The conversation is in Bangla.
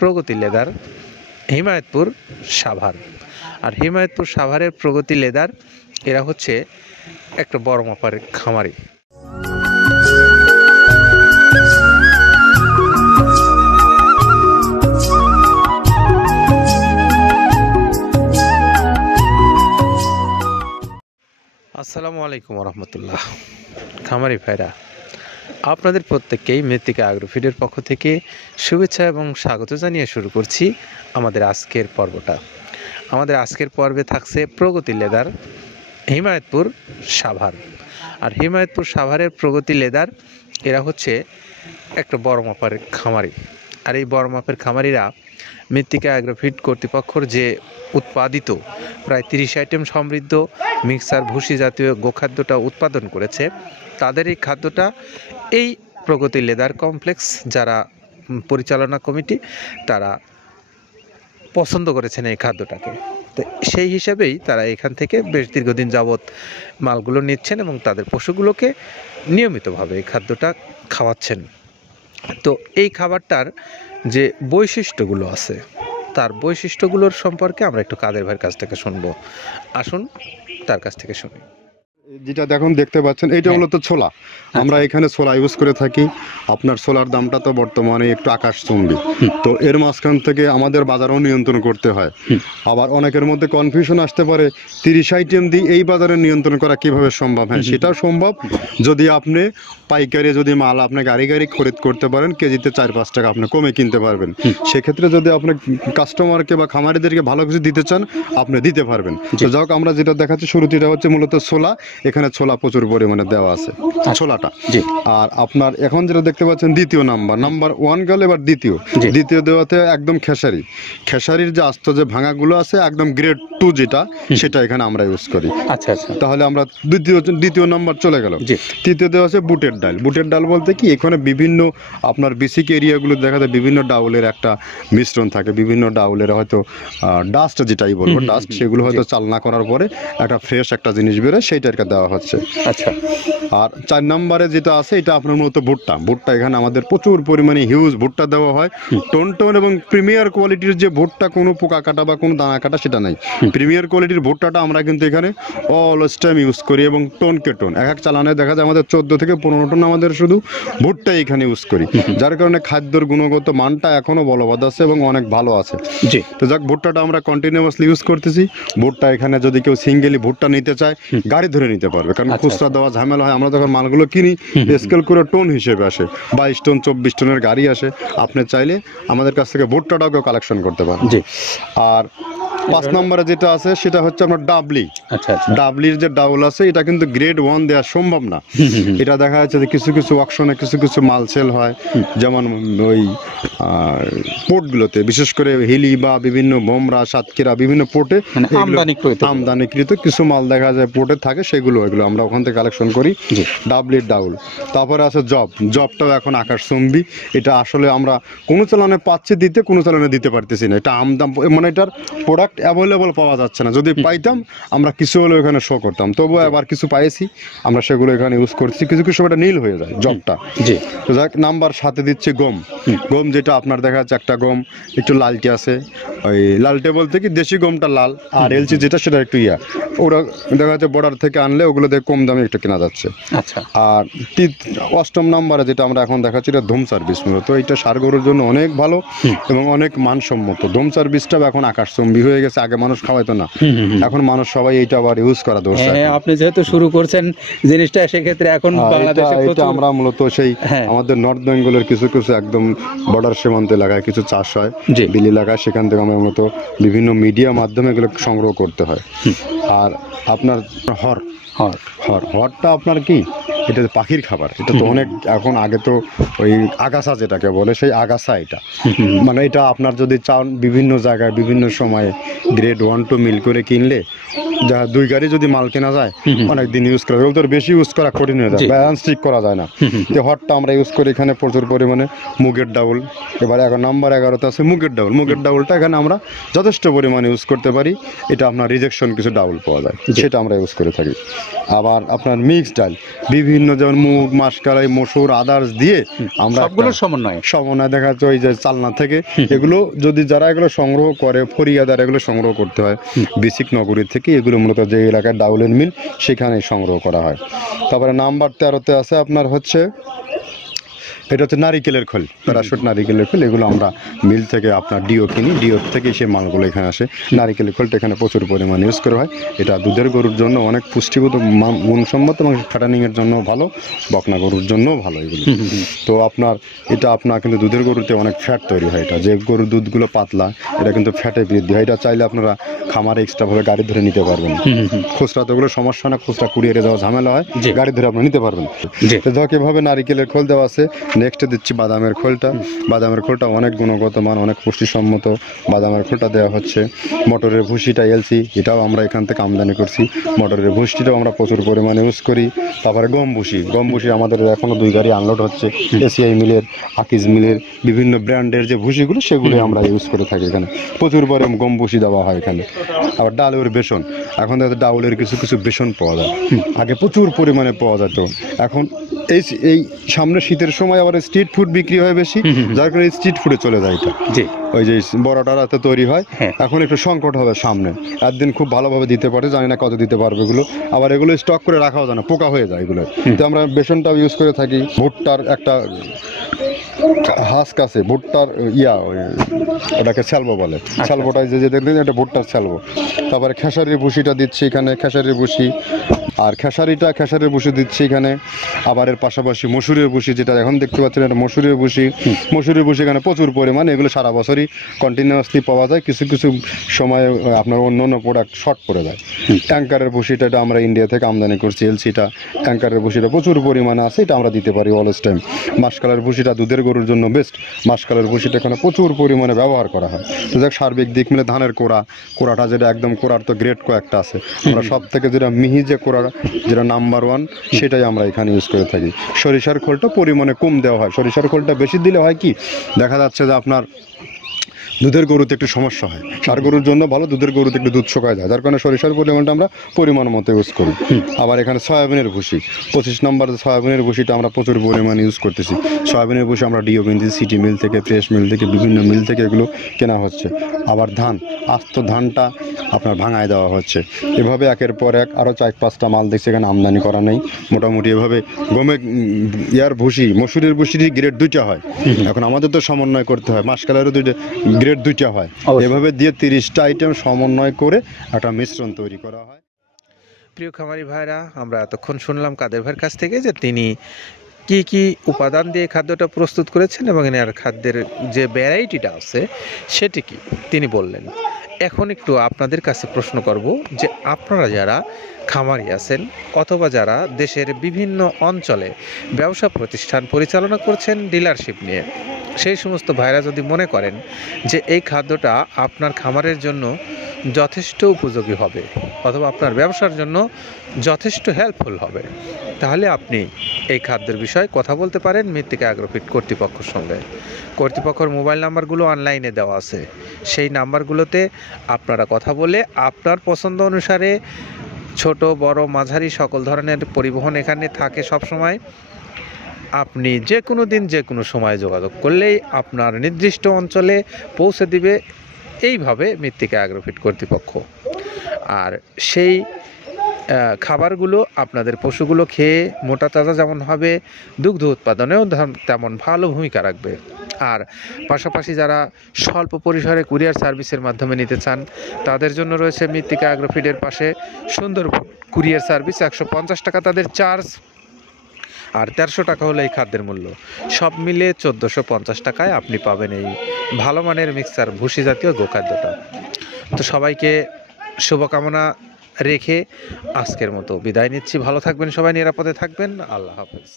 প্রগতি লেদার, হিমায়তপুর সাভার। আর হিমায়তপুর সাভারের প্রগতি লেদার এরা হচ্ছে একটা বড় মাপার খামারি। আসসালামু আলাইকুম রহমতুল্লাহ। খামারি ভাইরা, আপনাদের প্রত্যেককেই মৃত্তিকা অ্যাগ্রোফিডের পক্ষ থেকে শুভেচ্ছা এবং স্বাগত জানিয়ে শুরু করছি আমাদের আজকের পর্বটা। আমাদের আজকের পর্বে থাকছে প্রগতি লেদার, হিমায়তপুর সাভার। আর হিমায়তপুর সাভারের প্রগতি লেদার এরা হচ্ছে একটা বড় মাপের খামারি। আর এই বড় মাপের খামারিরা মৃত্তিকা অ্যাগ্রোফিড কর্তৃপক্ষর যে উৎপাদিত প্রায় 30 আইটেম সমৃদ্ধ মিক্সার ভুসি জাতীয় গোখাদ্যটা উৎপাদন করেছে, তাদের এই খাদ্যটা এই প্রগতি লেদার কমপ্লেক্স যারা পরিচালনা কমিটি তারা পছন্দ করেছেন এই খাদ্যটাকে। তো সেই হিসাবেই তারা এখান থেকে বেশ দীর্ঘদিন যাবৎ মালগুলো নিচ্ছেন এবং তাদের পশুগুলোকে নিয়মিতভাবে এই খাদ্যটা খাওয়াচ্ছেন। তো এই খাবারটার যে বৈশিষ্ট্যগুলো আছে, তার বৈশিষ্ট্যগুলোর সম্পর্কে আমরা একটু কাদের ভাইয়ের কাছ থেকে শুনবো। আসুন তার কাছ থেকে শুনি। যেটা দেখুন দেখতে পাচ্ছেন এইটা হলো তো ছোলা। আমরা এখানে ছোলা ইউজ করে থাকি। আপনার ছোলার দামটা তো বর্তমানে একটু আকাশচুম্বী। তো এর মাঝখান থেকে আমাদের বাজারও নিয়ন্ত্রণ করতে হয়। আবার অনেকের মধ্যে কনফিউশন আসতে পারে 30 আইটেম দিয়ে এই বাজারে নিয়ন্ত্রণ করা কিভাবে সম্ভব। হ্যাঁ, সেটাও সম্ভব যদি আপনি পাইকারি যদি মাল আপনি গাড়ি খরিদ করতে পারেন, কেজিতে 4-5 টাকা আপনি কমে কিনতে পারবেন। সেক্ষেত্রে যদি আপনি কাস্টমারকে বা খামারিদেরকে ভালো কিছু দিতে চান, আপনি দিতে পারবেন। তো যাই হোক, আমরা যেটা দেখাচ্ছি শুরুতে এটা হচ্ছে মূলত ছোলা। এখানে ছোলা প্রচুর পরিমাণে দেওয়া আছে ছোলাটা। আর আপনার এখন যেটা দেখতে পাচ্ছেন দ্বিতীয় নাম্বার 1 গেল, এবার দ্বিতীয় দেওয়াতে একদম খেসারির যে আস্ত যে ভাঙাগুলো আছে একদম গ্রেড 2 যেটা, সেটা এখানে আমরা ইউজ করি। আচ্ছা, তাহলে আমরা দ্বিতীয় নাম্বার চলে গেল। তৃতীয় দেওয়া আছে বুটের ডাল বলতে কি, এখানে বিভিন্ন আপনার বেসিক এরিয়াগুলো দেখা যায় বিভিন্ন ডাউলের একটা মিশ্রণ থাকে, বিভিন্ন ডাউলের হয়তো ডাস্ট যেটাই বলবো ডাস্ট, সেগুলো হয়তো চালনা করার পরে একটা ফ্রেশ একটা জিনিস বেরোয়, সেইটাকে দেওয়া হচ্ছে। আচ্ছা, আর 4 নম্বরে যেটা আছে এটা আপনার মূলত ভুট্টা। এখানে আমাদের প্রচুর পরিমাণে হিউজ ভুট্টা দেওয়া হয়। টোন এবং প্রিমিয়ার কোয়ালিটির যে ভুট্টা, কোনো পোকা কাটা বা কোনো দানা কাটা সেটা নাই। প্রিমিয়ার কোয়ালিটির ভুট্টাটা আমরা কিন্তু এখানে অলওয়েজ টাইম ইউজ করি এবং টোন এক চালানে দেখা যায় আমাদের 14 থেকে 15 টন আমাদের শুধু ভুট্টা এখানে ইউজ করি, যার কারণে খাদ্যর গুণগত মানটা এখনো বলবৎ আছে এবং অনেক ভালো আছে। তো যাক, ভুট্টাটা আমরা কন্টিনিউয়াসলি ইউজ করতেছি। ভুট্টা এখানে যদি কেউ সিঙ্গেলি ভুট্টা নিতে চায়, গাড়ি ধরে নিতে পারবে, কারণ খুচরা দেওয়া ঝামেলা হয়। আমরা যখন মালগুলো কিনি স্কেল করে টোন হিসেবে আসে, 22 টন 24 টনের গাড়ি আসে। আপনি চাইলে আমাদের কাছ থেকে ভুট্টাটাও কালেকশন করতে পারেন। আর 5 নম্বরে যেটা আছে সেটা হচ্ছে আপনার ডাবলির যে ডাউল আছে, এটা কিন্তু গ্রেড 1 দেওয়া সম্ভব না। এটা দেখা যাচ্ছে যে কিছু অকশনে কিছু মাল সেল হয়, যেমন ওই পোর্টগুলোতে, বিশেষ করে হিলি বা বিভিন্ন বোমরা সাতক্ষীরা বিভিন্ন পোর্টে আমদানিকৃত কিছু মাল দেখা যায় পোর্টে থাকে, এগুলো আমরা ওখান থেকে কালেকশন করি। ডাবলির ডাউল। তারপরে আছে জবটাও এখন আকাশচুম্বী। এটা আসলে আমরা কোনো চালানে পাচ্ছি দিতে, কোনো চালানে দিতে পারতেছি না। এটা আমদাম, মানে এটার প্রোডাক্ট অ্যাভেলেবল পাওয়া যাচ্ছে না। যদি পাইতাম আমরা কিছু হলেও এখানে শো করতাম, তবুও আবার কিছু পাইছি আমরা, সেগুলো এখানে ইউজ করছি। কিছু এটা নীল হয়ে যায় জবটা। তো যাক, নাম্বার 7 দিচ্ছে গম, যেটা আপনার দেখা যাচ্ছে একটা গম একটু লালটে আছে। ওই লালটে বলতে কি, দেশি গমটা লাল, আর এলচি যেটা সেটা একটু ওরা দেখা যাচ্ছে বর্ডার থেকে আনলে ওগুলো দিয়ে কম দামে একটু কেনা যাচ্ছে। আচ্ছা, আর 8 নম্বরে যেটা আমরা এখন দেখাচ্ছি এটা ধুম সার্ভিস। মূলত এটা সার গরুর জন্য অনেক ভালো এবং অনেক মানসম্মত। ধুম সার্ভিসটাও এখন আকাশচুম্বী হয়ে গেছে। আগে মানুষ খাওয়াইতো না, এখন মানুষ সবাই এইটা আবার ইউজ করা দরকার। আপনি যেহেতু শুরু করছেন জিনিসটা, সেক্ষেত্রে এখন বাংলাদেশে এটা আমরা মূলত সেই আমাদের নর্থ বেঙ্গলের কিছু একদম বর্ডার সীমান্ত এলাকায় কিছু চাষ হয়, বিল এলাকায়, সেখান থেকে আমরা মূলত বিভিন্ন মিডিয়া মাধ্যমে এগুলো সংগ্রহ করতে হয়। আর আপনার হরটা আপনার কি, এটা পাখির খাবার। এটা তো অনেক এখন, আগে তো ওই আগাছা যেটাকে বলে, সেই আগাছা এটা, মানে এটা আপনার যদি চান বিভিন্ন জায়গায় বিভিন্ন সময়ে গ্রেড 1 2 মিল করে কিনলে, যা 2 গাড়ি যদি মাল কেনা যায়, অনেক দিন ইউজ করা যায়। তোর বেশি ইউজ করা কঠিন হয়ে যায়, ব্যালেন্স ঠিক করা যায় না। তো হটটা আমরা ইউজ করি এখানে প্রচুর পরিমাণে। মুগের ডাউল, এবার নাম্বার 11তে আছে মুগের ডাউলটা এখানে আমরা যথেষ্ট পরিমাণে ইউজ করতে পারি। এটা আপনার রিজেকশন কিছু ডাউল পাওয়া যায়, সেটা আমরা ইউজ করে থাকি। আবার আপনার মিক্সড ডাল, বিভিন্ন যেমন মুগ, মাসকলাই, মসুর, আদার্স দিয়ে আমরা সবগুলোর সমন্বয়। সমন্বয় দেখা যাচ্ছে ওই যে চালনা থেকে এগুলো যদি যারা এগুলো সংগ্রহ করে ফরিয়াদার এগুলো সংগ্রহ করতে হয় বেসিক নগরী থেকে, এগুলো মূলত যে এলাকায় ডাউলের মিল সেখানে সংগ্রহ করা হয়। তারপরে নাম্বার 13-তে আছে আপনার হচ্ছে এটা হচ্ছে নারিকেলের খোল, প্যারাশুট নারিকেলের খোল। এগুলো আমরা মিল থেকে আপনার ডিও কিনি, ডিও থেকে সেই মালগুলো এখানে আসে। নারিকেলের খোলটা এখানে প্রচুর পরিমাণে ইউজ করা হয়। এটা দুধের গরুর জন্য অনেক পুষ্টিগত গুণসম্মত এবং ফ্যাটানিংয়ের জন্য ভালো, বকনা গরুর জন্যও ভালো এগুলো। তো আপনার এটা আপনার কিন্তু দুধের গরুতে অনেক ফ্যাট তৈরি হয়। এটা যে গরুর দুধগুলো পাতলা এটা কিন্তু ফ্যাটে বৃদ্ধি হয়। এটা চাইলে আপনারা খামারে এক্সট্রাভাবে গাড়ি ধরে নিতে পারবেন। খুচরা তো ওগুলো সমস্যা না, খুচরা কুরিয়ারে যাওয়া ঝামেলা হয়, জি। গাড়ি ধরে আপনি নিতে পারবেন। জি। তো ধক এভাবে নারিকেলের খোল দেওয়া আছে। নেক্সটে দিচ্ছি বাদামের খোলটা। বাদামের খোলটা অনেক গুণগত মান, অনেক পুষ্টিসম্মত বাদামের খোলটা দেওয়া হচ্ছে। মটরের ভুসিটা এলসি, এটাও আমরা এখান থেকে আমদানি করছি। মটরের ভুসিটাও আমরা প্রচুর পরিমাণে ইউজ করি। তারপরে গম ভুসি আমাদের এখনও 2 গাড়ি আনলোড হচ্ছে। এসিআই মিলের, আকিজ মিলের বিভিন্ন ব্র্যান্ডের যে ভুসিগুলো সেগুলো আমরা ইউজ করে থাকি এখানে। প্রচুর পরিমাণে গম ভুসি দেওয়া হয় এখানে। আবার ডালের বেসন, এখন দেখা যায় ডাউলের কিছু কিছু বেসন পাওয়া যায়, আগে প্রচুর পরিমাণে পাওয়া যেত। এখন এই সামনে শীতের সময় আবার স্ট্রিট ফুড বিক্রি হয় বেশি, যার কারণে স্ট্রিট ফুডে চলে যায় এটা। জি। ওই যে বড়টা রাতে তৈরি হয়, হ্যাঁ। এখন একটু সংকট হবে সামনে। একদিন খুব ভালোভাবে দিতে পারে, জানি না কত দিতে পারবে এগুলো। আবার এগুলো স্টক করে রাখাও যায় না, পোকা হয়ে যায় এগুলো। তো আমরা বেসনটাও ইউজ করে থাকি। ভুট্টার একটা হাস্ক আছে, ভুট্টার ওটাকে স্যালবো বলে। স্যালবোটা যে দেখলেন এটা ভুট্টার স্যালবো। তারপরে খেসারির ভুসিটা দিচ্ছি এখানে, খেসারির ভুসি। আর খেসারির ভুসি দিচ্ছি এখানে। আবার এর পাশাপাশি মসুরের ভুসি, যেটা এখন দেখতে পাচ্ছেন এটা মসুরের ভুসি। মসুরের ভুসি এখানে প্রচুর পরিমাণে, এগুলো সারা বছরই কন্টিনিউয়াসলি পাওয়া যায়। কিছু কিছু সময় আপনার অন্য অন্য প্রোডাক্ট শর্ট পড়ে যায়। ট্যাঙ্কারের ভুসিটা এটা আমরা ইন্ডিয়া থেকে আমদানি করছি, এলসিটা। ট্যাঙ্কারের ভুসিটা প্রচুর পরিমাণে আছে, এটা আমরা দিতে পারি অলওয়েজ টাইম। মাসকালের ভুসিটা দুধের গরুর জন্য বেস্ট। মাসকালের ভুসিটা এখানে প্রচুর পরিমাণে ব্যবহার করা হয়। তো দেখ সার্বিক দিক মিলে ধানের কোড়াটা যেটা একদম কোড়ার তো গ্রেড কয়েকটা আছে, আমরা সব থেকে যেটা মিহি যে কোড়া, যেটা নাম্বার 1, সেটাই আমরা এখানে ইউজ করে থাকি। সরিষার খোলটা পরিমাণে কম দেওয়া হয়। সরিষার খোলটা বেশি দিলে হয় কি, দেখা যাচ্ছে যে আপনার দুধের গরুতে একটু সমস্যা হয়। ষাঁড় গরুর জন্য ভালো, দুধের গরুতে একটু দুধ শুকায় যায়, যার কারণে সরিষার পরিমাণটা আমরা পরিমাণ মতো ইউজ করি। আবার এখানে সয়াবিনের ভুসি 25 নম্বর সয়াবিনের ভুসিটা আমরা প্রচুর পরিমাণে ইউজ করতেছি। সয়াবিনের ভুসি আমরা ডিও কিনতেছি সিটি মিল থেকে, ফ্রেশ মিল থেকে, বিভিন্ন মিল থেকে এগুলো কেনা হচ্ছে। আবার ধান, আস্ত ধানটা আপনার ভাঙায় দেওয়া হচ্ছে। এভাবে একের পর এক আরও 4-5টা মাল দেখছি এখানে আমদানি করা নেই। মোটামুটি এভাবে গমে ভুসি, মসুরের ভুসির গ্রেড 2টা হয়। এখন আমাদের তো সমন্বয় করতে হয়, মাসকালেরও গ্রেড 2টা হয়। এভাবে দিয়ে 30টা আইটেম সমন্বয় করে একটা মিশ্রণ তৈরি করা হয়। প্রিয় খামারি ভাইরা, আমরা এতক্ষণ শুনলাম কাদের ভাইয়ের কাছ থেকে যে তিনি কি কি উপাদান দিয়ে খাদ্যটা প্রস্তুত করেছেন এবং এর খাদ্যের যে ভ্যারাইটিটা আছে সেটি কি তিনি বললেন। এখন একটু আপনাদের কাছে প্রশ্ন করব যে আপনারা যারা খামারি আছেন অথবা যারা দেশের বিভিন্ন অঞ্চলে ব্যবসা প্রতিষ্ঠান পরিচালনা করছেন ডিলারশিপ নিয়ে, সেই সমস্ত ভাইরা যদি মনে করেন যে এই খাদ্যটা আপনার খামারের জন্য যথেষ্ট উপযোগী হবে অথবা আপনার ব্যবসার জন্য যথেষ্ট হেল্পফুল হবে, তাহলে আপনি এই খাদ্যের বিষয়ে কথা বলতে পারেন মৃত্তিকা অ্যাগ্রোফিট কর্তৃপক্ষের সঙ্গে। কর্তৃপক্ষের মোবাইল নাম্বারগুলো অনলাইনে দেওয়া আছে, সেই নাম্বারগুলোতে আপনারা কথা বলে আপনার পছন্দ অনুসারে ছোট বড় মাঝারি সকল ধরনের পরিবহন এখানে থাকে সব সময়। আপনি যে কোনো দিন যে কোনো সময় যোগাযোগ করলেই আপনার নির্দিষ্ট অঞ্চলে পৌঁছে দিবে এইভাবে মৃত্তিকা অ্যাগ্রোফিট কর্তৃপক্ষ। আর সেই খাবারগুলো আপনাদের পশুগুলো খেয়ে মোটা তাজা যেমন হবে, দুগ্ধ উৎপাদনেও তেমন ভালো ভূমিকা রাখবে। আর পাশাপাশি যারা স্বল্প পরিসরে কুরিয়ার সার্ভিসের মাধ্যমে নিতে চান তাদের জন্য রয়েছে মৃত্তিকা অ্যাগ্রোফিটের পাশে সুন্দর কুরিয়ার সার্ভিস। 150 টাকা তাদের চার্জ, আর 1300 টাকা হলো এই খাদ্যের মূল্য। সব মিলে 1450 টাকায় আপনি পাবেন এই ভালো মানের মিক্সার ভুসি জাতীয় গোখাদ্যটা। তো সবাইকে শুভকামনা রেখে আজকের মতো বিদায় নিচ্ছি। ভালো থাকবেন সবাই, নিরাপদে থাকবেন। আল্লাহ হাফেজ।